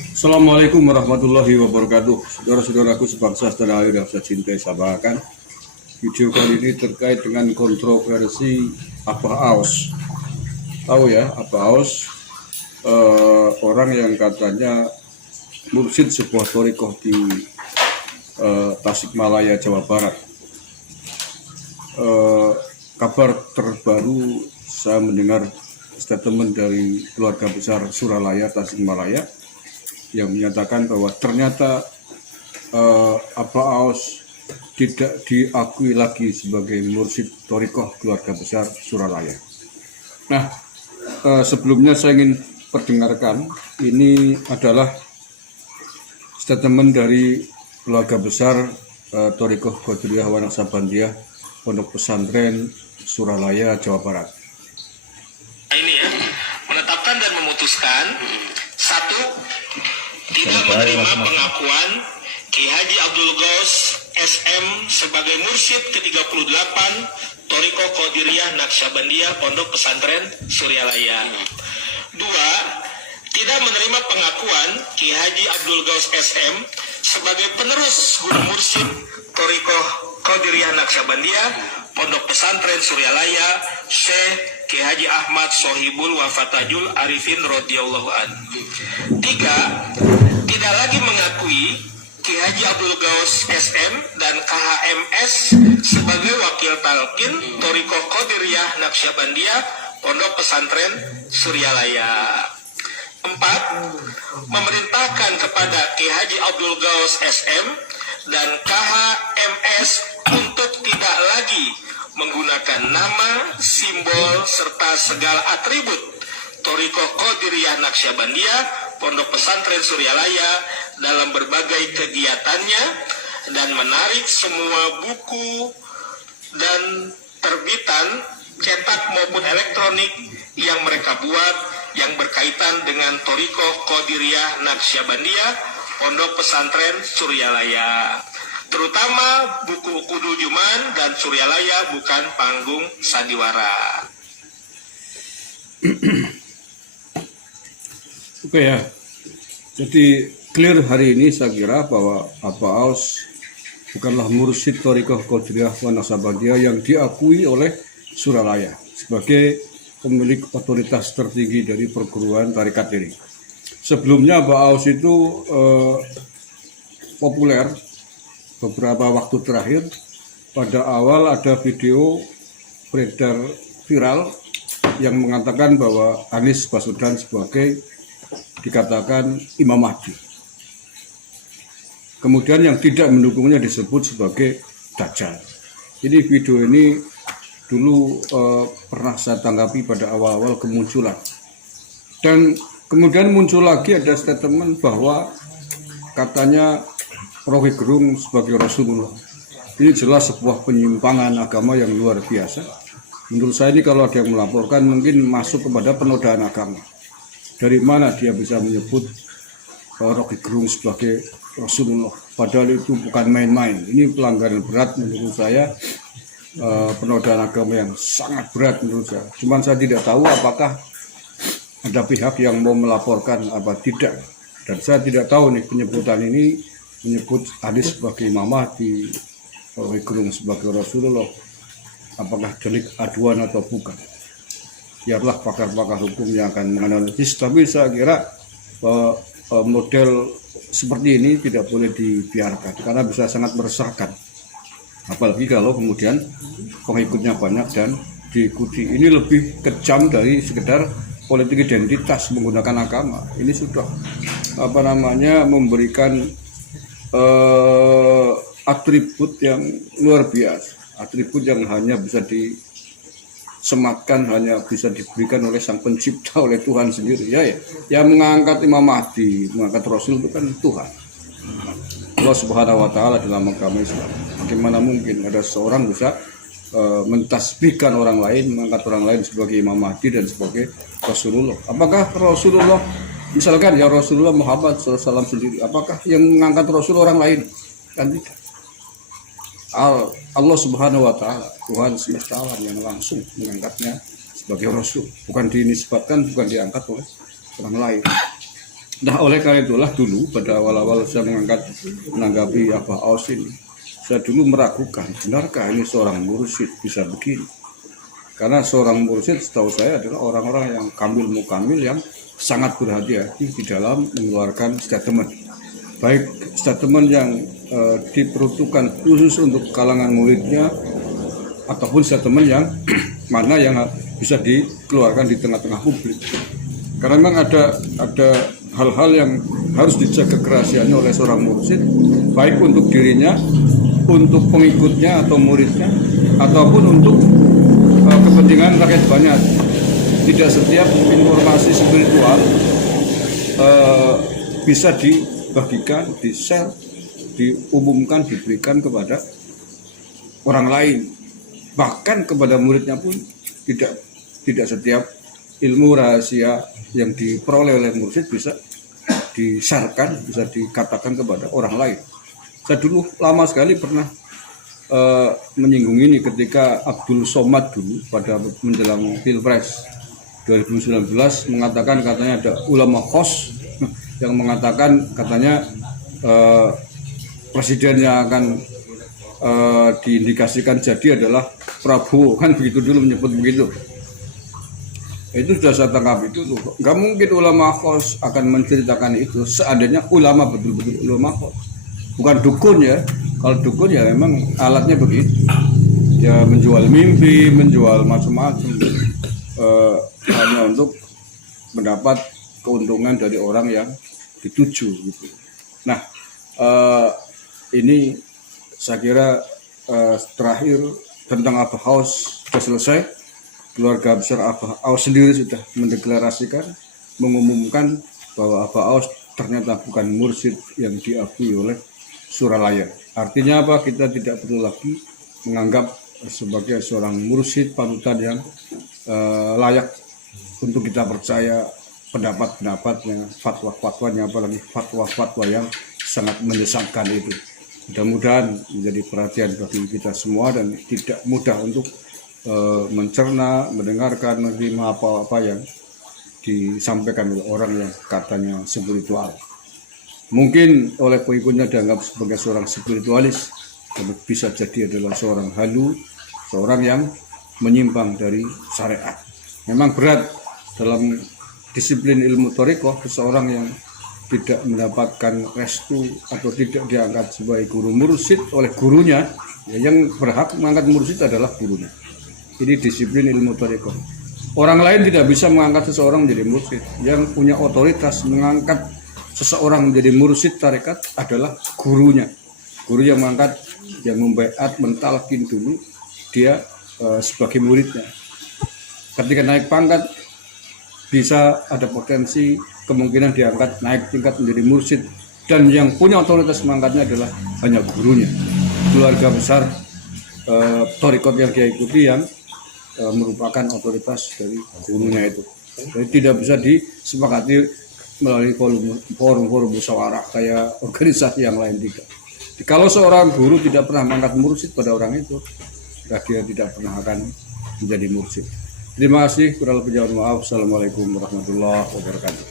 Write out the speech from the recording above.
Assalamualaikum warahmatullahi wabarakatuh. Saudara-saudaraku sebangsa setanah air yang saya cintai sabarkan. Video kali ini terkait dengan kontroversi Abah Aos. Tahu ya, Abah Aos orang yang katanya mursyid sebuah thariqah di Tasikmalaya, Jawa Barat. Kabar terbaru saya mendengar statement dari keluarga besar Suralaya, Tasikmalaya, yang menyatakan bahwa ternyata Abah Aos tidak diakui lagi sebagai mursyid thariqah keluarga besar Suralaya. Nah, sebelumnya saya ingin perdengarkan, ini adalah statement dari keluarga besar thariqah Qadiriyah wa Naqsabandiyah Pondok Pesantren Suralaya, Jawa Barat. Ini ya, menetapkan dan memutuskan satu, tidak menerima pengakuan Ki Haji Abdul Ghaus SM sebagai mursyid ke-38 thariqah Qadiriyah Naqsabandiyah Pondok Pesantren Suryalaya. Dua, tidak menerima pengakuan Ki Haji Abdul Ghaus SM sebagai penerus guru mursyid thariqah Qadiriyah Naqsabandiyah Pondok Pesantren Suryalaya Syekh Ki Haji Ahmad Sohibul Wafatajul Arifin radhiyallahu an. Tiga, tidak lagi mengakui Ki Haji Abdul Ghaus SM dan KHMS sebagai wakil talqin thariqah Qadiriyah Naqsabandiyah Pondok Pesantren Suryalaya. Empat, memerintahkan kepada Ki Haji Abdul Ghaus SM dan KHMS untuk tidak lagi menggunakan nama, simbol, serta segala atribut thariqah Qadiriyah Naqsabandiyah Pondok Pesantren Suryalaya dalam berbagai kegiatannya, dan menarik semua buku dan terbitan cetak maupun elektronik yang mereka buat yang berkaitan dengan thariqah Qadiriyah Naqsabandiyah Pondok Pesantren Suryalaya, terutama buku Kudul Juman dan Suryalaya Bukan Panggung Sandiwara. Oke ya, jadi clear hari ini saya kira bahwa Abah Aos bukanlah mursyid thariqah Qadiriyah wa Naqsabandiyah yang diakui oleh Suralaya sebagai pemilik otoritas tertinggi dari perguruan tarikat ini. Sebelumnya Abah Aos itu populer beberapa waktu terakhir. Pada awal ada video beredar viral yang mengatakan bahwa Anies Baswedan sebagai dikatakan Imam Mahdi. Kemudian yang tidak mendukungnya disebut sebagai Dajjal. Jadi video ini dulu pernah saya tanggapi pada awal-awal kemunculan. Dan kemudian muncul lagi ada statement bahwa katanya Roky Gerung sebagai Rasulullah. Ini jelas sebuah penyimpangan agama yang luar biasa. Menurut saya ini kalau ada yang melaporkan mungkin masuk kepada penodaan agama. Dari mana dia bisa menyebut Roky Gerung sebagai Rasulullah? Padahal itu bukan main-main. Ini pelanggaran berat menurut saya, penodaan agama yang sangat berat menurut saya. Cuman saya tidak tahu apakah ada pihak yang mau melaporkan apa tidak. Dan saya tidak tahu nih penyebutan ini menyebut Anies sebagai Imam Mahdi, Roky Gerung sebagai Rasulullah, apakah delik aduan atau bukan. Biarlah pakar-pakar hukum yang akan menganalisis, tapi saya kira model seperti ini tidak boleh dibiarkan karena bisa sangat meresahkan, apalagi kalau kemudian pengikutnya banyak dan diikuti. Ini lebih kejam dari sekedar politik identitas menggunakan agama. Ini sudah memberikan atribut yang luar biasa, atribut yang hanya bisa disematkan, hanya bisa diberikan oleh Sang Pencipta, oleh Tuhan sendiri. Ya mengangkat Imam Mahdi, mengangkat Rasul itu kan Tuhan, Allah Subhanahu wa Ta'ala dalam agama Islam. Bagaimana mungkin ada seorang bisa mentasbihkan orang lain, mengangkat orang lain sebagai Imam Mahdi dan sebagai Rasulullah? Apakah Rasulullah, misalkan ya Rasulullah Muhammad SAW sendiri, apakah yang mengangkat Rasul orang lain? Kan tidak. Allah Subhanahu wa Ta'ala, Tuhan semesta alam yang langsung mengangkatnya sebagai Rasul, bukan dinisbatkan, bukan diangkat oleh orang lain. Nah, oleh karena itulah dulu pada awal-awal saya menanggapi Abah Aus ini, saya dulu meragukan, benarkah ini seorang mursyid bisa begini? Karena seorang mursyid setahu saya adalah orang-orang yang kamil mukamil yang sangat berhati-hati di dalam mengeluarkan statement. Baik statement yang diperuntukkan khusus untuk kalangan muridnya, ataupun statement yang mana yang bisa dikeluarkan di tengah-tengah publik. Karena memang ada hal-hal yang harus dijaga kerahasiaannya oleh seorang mursyid, baik untuk dirinya, untuk pengikutnya atau muridnya, ataupun untuk kepentingan rakyat banyak. Tidak setiap informasi spiritual bisa dibagikan, di-share, diumumkan, diberikan kepada orang lain. Bahkan kepada muridnya pun tidak setiap ilmu rahasia yang diperoleh oleh mursyid bisa disarkan, bisa dikatakan kepada orang lain. Saya dulu lama sekali pernah menyinggung ini ketika Abdul Somad dulu pada menjelang Pilpres 2019 mengatakan katanya ada ulama khos yang mengatakan katanya presiden yang akan diindikasikan jadi adalah Prabowo, kan begitu dulu menyebut begitu. Itu sudah saya tangkap itu tuh. Nggak mungkin ulama khos akan menceritakan itu seandainya ulama betul-betul ulama khos. Bukan dukun ya. Kalau dukun ya memang alatnya begitu. Ya menjual mimpi, menjual macam-macam. Hanya untuk mendapat keuntungan dari orang yang dituju gitu. Nah, ini saya kira terakhir tentang Abah Aus sudah selesai. Keluarga besar Abah Aus sendiri sudah mendeklarasikan, mengumumkan bahwa Abah Aus ternyata bukan mursyid yang diakui oleh Suralaya. Artinya apa? Kita tidak perlu lagi menganggap sebagai seorang mursyid panutan yang layak untuk kita percaya pendapat-pendapatnya, fatwa-fatwanya, apalagi fatwa-fatwa yang sangat menyesatkan itu. Mudah-mudahan menjadi perhatian bagi kita semua dan tidak mudah untuk mencerna, mendengarkan, menerima apa-apa yang disampaikan oleh orang yang katanya spiritual. Mungkin oleh pengikutnya dianggap sebagai seorang spiritualis, tapi bisa jadi adalah seorang halu, seorang yang menyimpang dari syariat. Memang berat dalam disiplin ilmu thariqah seseorang yang tidak mendapatkan restu atau tidak diangkat sebagai guru mursyid oleh gurunya, yang berhak mengangkat mursyid adalah gurunya. Ini disiplin ilmu thariqah. Orang lain tidak bisa mengangkat seseorang menjadi mursyid. Yang punya otoritas mengangkat seseorang menjadi mursyid tarekat adalah gurunya. Guru yang mengangkat, yang membaiat, mentalkin dulu dia sebagai muridnya. Ketika naik pangkat bisa ada potensi kemungkinan diangkat naik tingkat menjadi mursyid, dan yang punya otoritas mengangkatnya adalah hanya gurunya. Keluarga besar thariqat yang dia ikuti yang merupakan otoritas dari gurunya itu. Jadi tidak bisa disepakati melalui forum-forum musyawarah kayak organisasi yang lain tidak. Kalau seorang guru tidak pernah mengangkat mursyid pada orang itu, dia tidak pernah akan menjadi mursyid. Terima kasih, kurang lebih mohon maaf. Assalamualaikum warahmatullahi wabarakatuh.